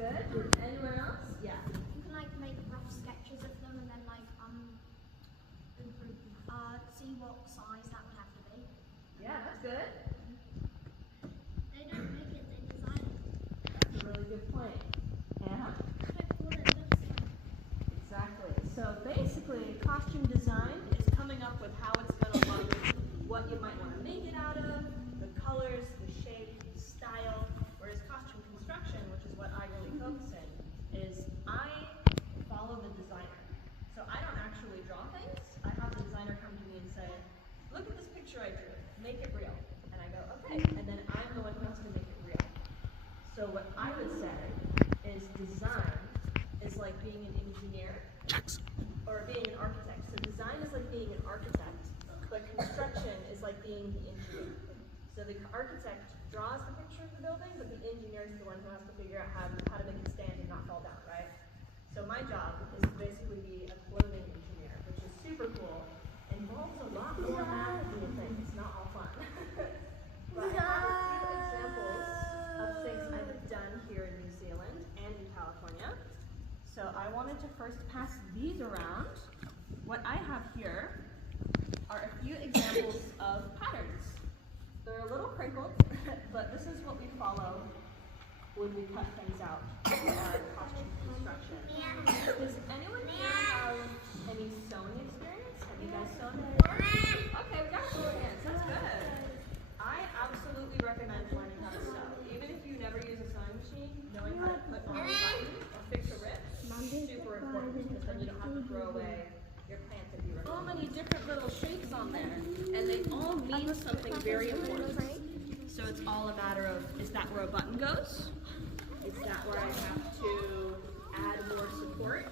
good. Anyone else? Yeah. You can like make rough sketches of them and then like see what size that would have to be. Yeah, that's good. They don't make it, they design it. That's a really good point. Anna? Exactly. So basically, costume design is coming up with how it's going to look, what you might want to make it out of, the colors, the shape, the style. Whereas costume construction, which is what I really focus in, is I follow the designer. So I don't actually draw things. I have the designer come to me and say, look at this picture I drew, make it real. And I go, okay. And then I'm the one who has to make it real. So what I would say is design is like being an engineer or being an architect. So design is like being an architect, but construction is like being the engineer. So the architect draws the picture of the building, but the engineer is the one who has to figure out how to make it stand and not fall down, right? So my job is to basically be a clothing engineer, which is super cool. Involves a lot more math than you think. It's not all fun. But I have a few examples of things I've done here in New Zealand and in California. So I wanted to first pass these around. What I have here are a few examples of patterns. They're a little crinkled, but this is what we follow when we cut things out for our costume construction. Does anyone here have any sewing experience? Have you guys sewn before? Okay, we got some hands. That's good. I absolutely recommend learning how to sew. Even if you never use a sewing machine, knowing how to put on a button or fix a rip is super important because then you don't have to throw away your pants if you rip. So many different little shapes on there, and they all mean something very important. So it's all a matter of, is that where a button goes? Is that where I have to add more support?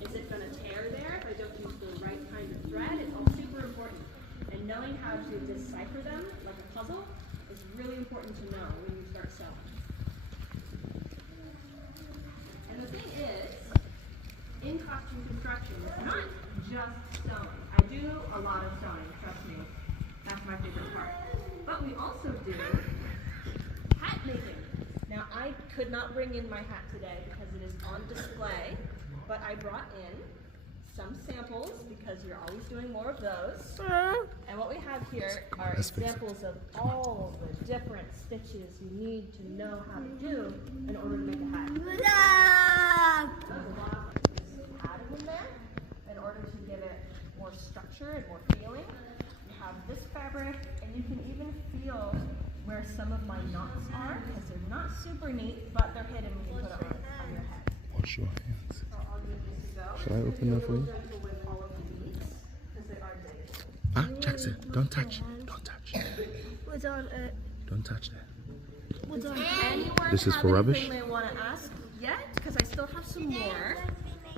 Is it going to tear there if I don't use the right kind of thread? It's all super important. And knowing how to decipher them like a puzzle is really important to know when you start sewing. And the thing is, in costume construction, it's not just sewing. I do a lot of sewing, trust me. That's my favorite part. But we also do hat making. Now, I could not bring in my hat today because it is on display, but I brought in some samples because you're always doing more of those. And what we have here are examples of all the different stitches you need to know how to do in order to make a hat. There's a lot of padding in there in order to give it more structure and more feeling. You have this fabric, and you can even feel where some of my knots are because they're not super neat, but they're hidden when you put it on your head. Wash your hands. So I'll give this a go. Should I open that for you? With all of the beads because they are big. Ah, Jackson, don't touch. Don't touch. What's on it? Don't touch that. What's on it? Anyone This is have for rubbish? anything they want to ask yet? Because I still have some more.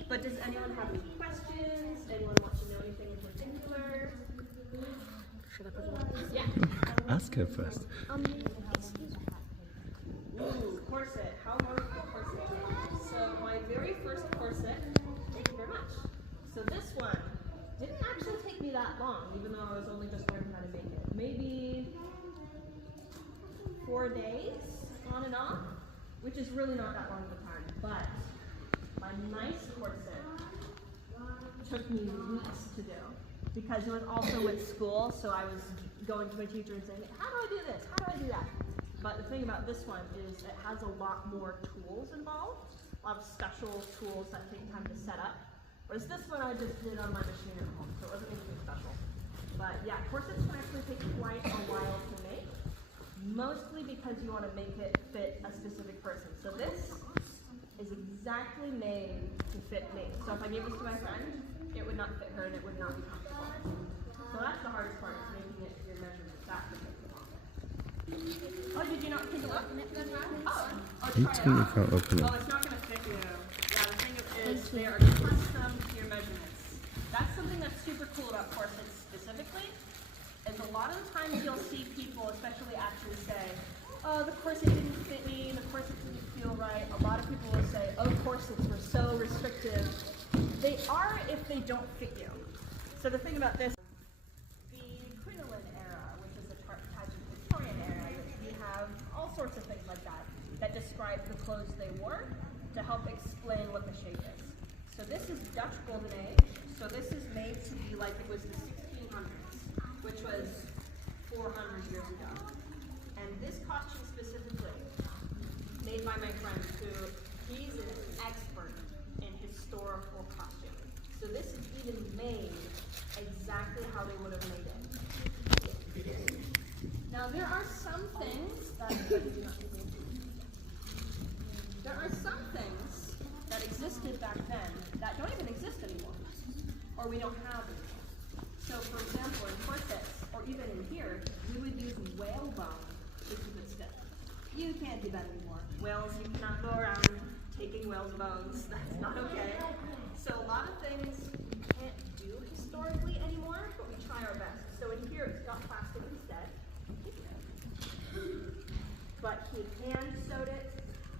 But does anyone have any questions? Anyone want to know anything in particular? Should I put it on? Yeah. Ask her first. Ooh, corset. How long is the corset? So my very first corset, thank you very much. So this one didn't actually take me that long, even though I was only just learning how to make it. Maybe 4 days on and off, which is really not that long of a time. But my nice corset took me weeks to do because it was also with school, so I was going to my teacher and saying, how do I do this? How do I do that? But the thing about this one is it has a lot more tools involved, a lot of special tools that take time to set up. Whereas this one I just did on my machine at home, so it wasn't anything special. But yeah, corsets can actually take quite a while to make, mostly because you want to make it fit a specific person. So this is exactly made to fit me. So if I gave this to my friend, it would not fit her and it would not be comfortable. So that's the hardest part, is making it your measurement that to make it longer. Oh, did you not take a look? Oh, You try it tell me out. if I'll open it. Oh, it's not going to fit you. Yeah, the thing is they are custom to your measurements. That's something that's super cool about corsets specifically, is a lot of the times you'll see people, especially actors, say, oh, the corset didn't fit me, the corset didn't feel right. A lot of people will say, oh, corsets were so restrictive. They are if they don't fit you. So the thing about this, the crinoline era, which is a type of Victorian era, we have all sorts of things like that that describe the clothes they wore. to help explain what the shape is. So this is Dutch Golden Age. So this is made to be like it was the 1600s, which was 400 years ago. And this costume specifically, made by my friend who, he's an expert in historical costuming. So this is even made exactly how they would have made it. Now there are some things that existed back then that don't even exist anymore, or we don't have anymore. So for example, in corsets, or even in here, we would use whale bone to keep it stiff. You can't do that anymore. Whales, you cannot go around taking whales' bones. That's not okay. So a lot of things we can't do historically anymore, but we try our best. So in here, it's got plastic instead. But he hand sewed it.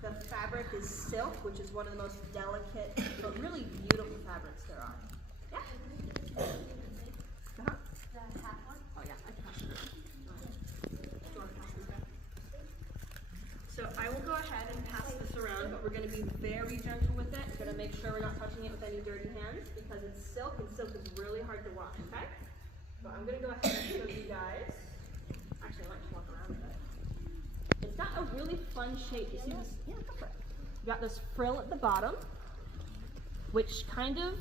The fabric is silk, which is one of the most delicate but really beautiful fabrics there are. Yeah? Uh-huh. Oh yeah, I can pass it. Do you want to pass this back? So I will go ahead and pass this around, but we're going to be very gentle with it. We're going to make sure we're not touching it with any dirty hands because it's silk, and silk is really hard to wash, okay? So I'm going to go ahead and show you guys. Actually, I might just walk around with it. It's got a really fun shape. You see this? Yeah, go for it. You got this frill at the bottom, which kind of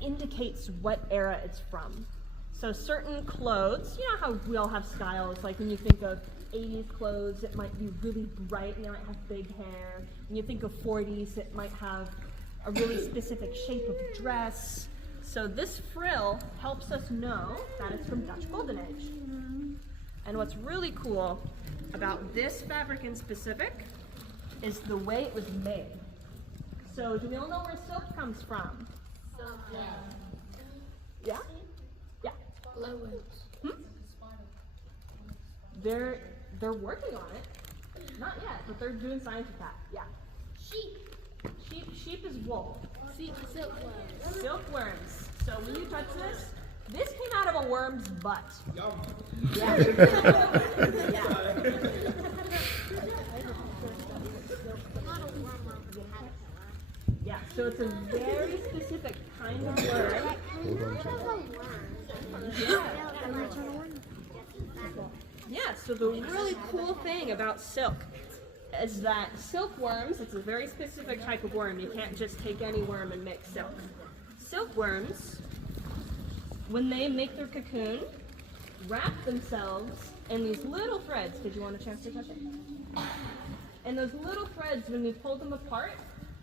indicates what era it's from. So certain clothes, you know how we all have styles, like when you think of 80s clothes, it might be really bright and they might have big hair. When you think of 40s, it might have a really specific shape of dress. So this frill helps us know that it's from Dutch Golden Age. And what's really cool about this fabric in specific is the way it was made. So do we all know where silk comes from? Yeah? Yeah. They're working on it. Not yet, but they're doing science with that. Yeah. Sheep is wool. Silkworms. Silkworms. So when you touch this came out of a worm's butt. Yum. Yeah. Yeah, so it's a very specific kind of worm. Yeah, so the really cool thing about silk is that silkworms, it's a very specific type of worm. You can't just take any worm and make silk. Silkworms, when they make their cocoon, wrap themselves in these little threads. Did you want a chance to touch it? And those little threads, when you pull them apart,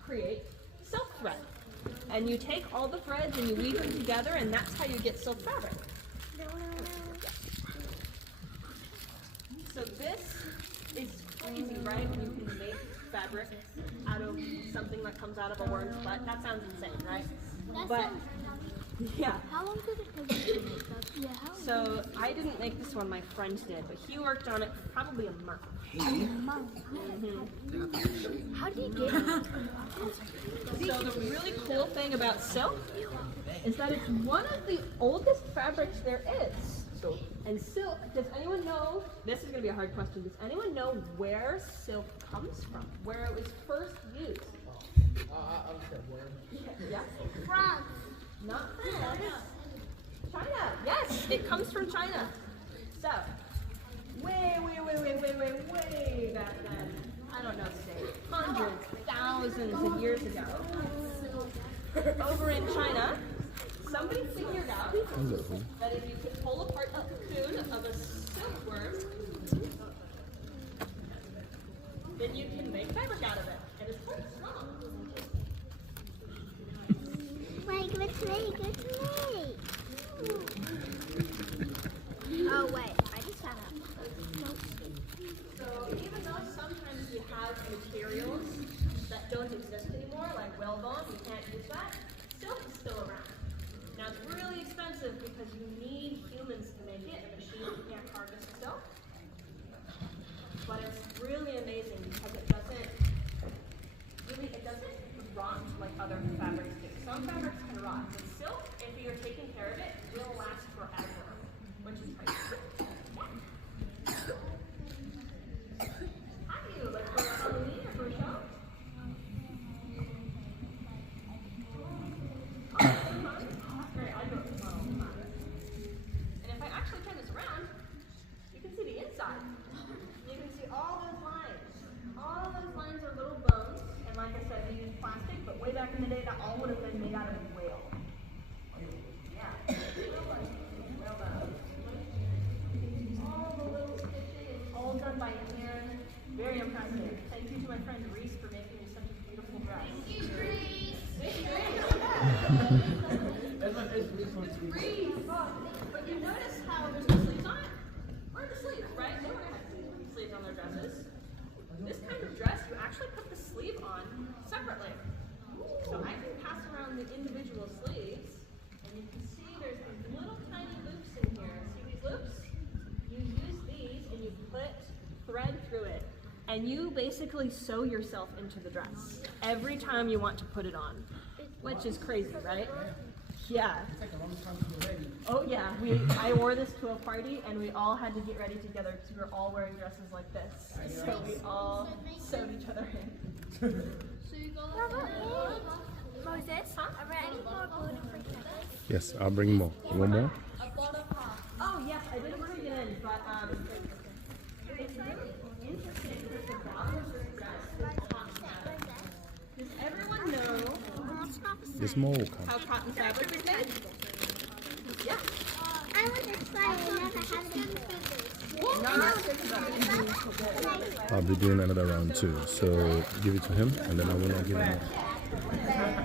create silk thread. And you take all the threads and you weave them together, and that's how you get silk fabric. So this is crazy, right? You can make fabric out of something that comes out of a worm's butt. That sounds insane, right? But yeah. How long did it take you to make that? Yeah, So I didn't make this one, my friend did, but he worked on it for probably a month. How do you get it? So the really cool thing about silk is that it's one of the oldest fabrics there is. And silk, does anyone know, this is going to be a hard question, does anyone know where silk comes from? Where it was first used? Yeah? France. Not France. China. Yes, it comes from China. So, way back then, I don't know, say hundreds, thousands of years ago, over in China, somebody figured out that if you could pull apart a cocoon of a silkworm, then you can make fabric out of it. And it's quite strong. Wait, give it to me. Oh, wait. I just found out. So even though sometimes we have materials that don't exist anymore, like whalebone, we can't use that, silk is still around. Now it's really expensive because you need humans to make it. A machine can't harvest silk. But it's really amazing because it doesn't rot like other fabrics do. Some fabrics can rot, but silk, if you're taking care of it, will last forever, which is crazy. How do you look for Halloween or for a show? side. You can see all those lines. All those lines are little bones, and like I said, they use plastic, but way back in the day, that all would have been made out of whale. Yeah. Whale bone. All the little stitching is all done by hand. Very impressive. Thank you to my friend Reese for making me such a beautiful dress. Thank you, Reese. Reese. But you notice how there's no sleeves on it? Where are the sleeves, right? They would have had sleeves on their dresses. This kind of dress, you actually put the sleeve on separately. So I can pass around the individual sleeves, and you can see there's these little tiny loops in here. See these loops? You use these and you put thread through it, and you basically sew yourself into the dress every time you want to put it on, which is crazy, right? Yeah. Oh yeah, I wore this to a party and we all had to get ready together because we were all wearing dresses like this. So we all sewed each other in. So you go Moses, Huh? are there any more gluten-free crackers? Yes, I'll bring more. You want more? Oh yes, I didn't bring it in, but it's really interesting because the bottom of this dress is cotton fabric. Does everyone know There's more will come. how cotton fabric is made? Yeah. I was excited. I never had it before. Not six of them. I'll be doing another round too. So give it to him and then I will not give him more.